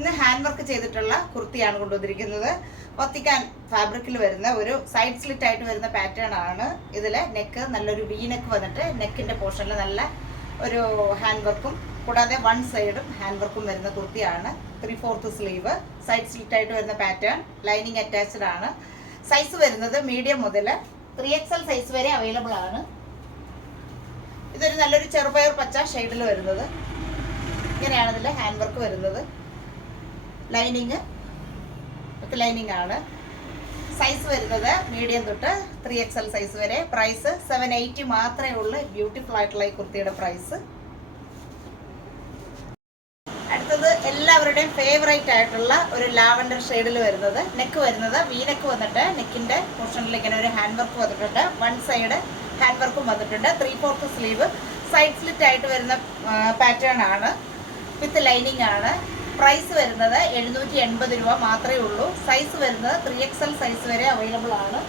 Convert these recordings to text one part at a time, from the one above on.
ഇന്ന് hand work ചെയ്തിട്ടുള്ള കുർത്തിയാണ് കൊണ്ടുവന്നിരിക്കുന്നത്. ഒത്തിക്കാൻ ഫാബ്രിക്കിൽ വരുന്ന ഒരു സൈഡ് സ്ലിറ്റ് ആയിട്ട് വരുന്ന പാറ്റേൺ ആണ്. ഇതിൽ നെക്ക് നല്ലൊരു വി നെക്ക് വന്നിട്ട് നെക്കിൻ്റെ പോർഷനിൽ നല്ല ഒരു ഹാൻഡ് വർക്കും കൂടാതെ വൺ സൈഡും ഹാൻഡ് വർക്കും വരുന്ന കുർത്തിയാണ്. 3/4 സ്ലീവ്, സൈഡ് സ്ലിറ്റ് ആയിട്ട് വരുന്ന പാറ്റേൺ, ലൈനിങ് അറ്റാച്ച്ഡ് ആണ്. സൈസ് വരുന്നത് മീഡിയം മുതൽ 3XL സൈസ് വരെ അവൈലബിൾ ആണ്. ഇതൊരു നല്ലൊരു ചെറുപയർ പച്ച ഷെയ്ഡിൽ വരുന്നത്. ഇങ്ങനെയാണ് ഇതിൽ ഹാൻഡ് വർക്ക് വരുന്നത്. ലൈനിങ് വിത്ത് ലൈനിങ് ആണ്. സൈസ് വരുന്നത് മീഡിയം തൊട്ട് 3XL സൈസ് വരെ. പ്രൈസ് 780 മാത്രമേ ഉള്ളൂ. ബ്യൂട്ടിഫുൾ ആയിട്ടുള്ള ഈ കുർത്തിയുടെ പ്രൈസ്. അടുത്തത് എല്ലാവരുടെയും ഫേവറേറ്റ് ആയിട്ടുള്ള ഒരു ലാവൻഡർ ഷെയ്ഡിൽ വരുന്നത്. നെക്ക് വരുന്നത് വി നെക്ക് വന്നിട്ട് നെക്കിൻ്റെ പോർഷനിൽ ഇങ്ങനെ ഒരു ഹാൻഡ് വർക്ക് വന്നിട്ടുണ്ട്. വൺ സൈഡ് ഹാൻഡ് വർക്കും വന്നിട്ടുണ്ട്. 3/4 സ്ലീവ്, സൈഡ് സ്ലിറ്റ് ആയിട്ട് വരുന്ന പാറ്റേൺ ആണ്. വിത്ത് ലൈനിങ് ആണ്. പ്രൈസ് വരുന്നത് 780 രൂപ മാത്രമേ ഉള്ളൂ. സൈസ് വരുന്നത് 3XL സൈസ് വരെ അവൈലബിൾ ആണ്.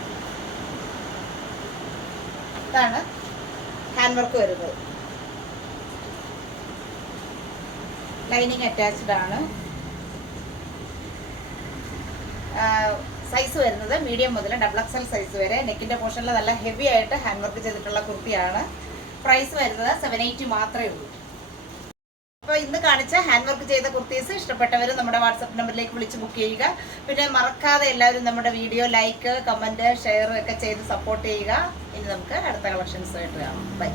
ഇതാണ് ഹാൻഡ് വർക്ക് വരുന്നത്. ലൈനിങ് അറ്റാച്ച്ഡ് ആണ്. സൈസ് വരുന്നത് മീഡിയം മുതൽ XXL സൈസ് വരെ. നെക്കിൻ്റെ പോർഷനിൽ നല്ല ഹെവി ആയിട്ട് ഹാൻഡ് വർക്ക് ചെയ്തിട്ടുള്ള കുർത്തിയാണ്. പ്രൈസ് വരുന്നത് 780 മാത്രമേ ഉള്ളൂ. അപ്പോൾ ഇന്ന് കാണിച്ച ഹാൻഡ് വർക്ക് ചെയ്ത കുർത്തീസ് ഇഷ്ടപ്പെട്ടവർ നമ്മുടെ വാട്സപ്പ് നമ്പറിലേക്ക് വിളിച്ച് ബുക്ക് ചെയ്യുക. പിന്നെ മറക്കാതെ എല്ലാവരും നമ്മുടെ വീഡിയോ ലൈക്ക്, കമൻറ്റ്, ഷെയർ ഒക്കെ ചെയ്ത് സപ്പോർട്ട് ചെയ്യുക. ഇനി നമുക്ക് അടുത്ത കളക്ഷൻസ് ആയിട്ട് കാണാം. ബൈ.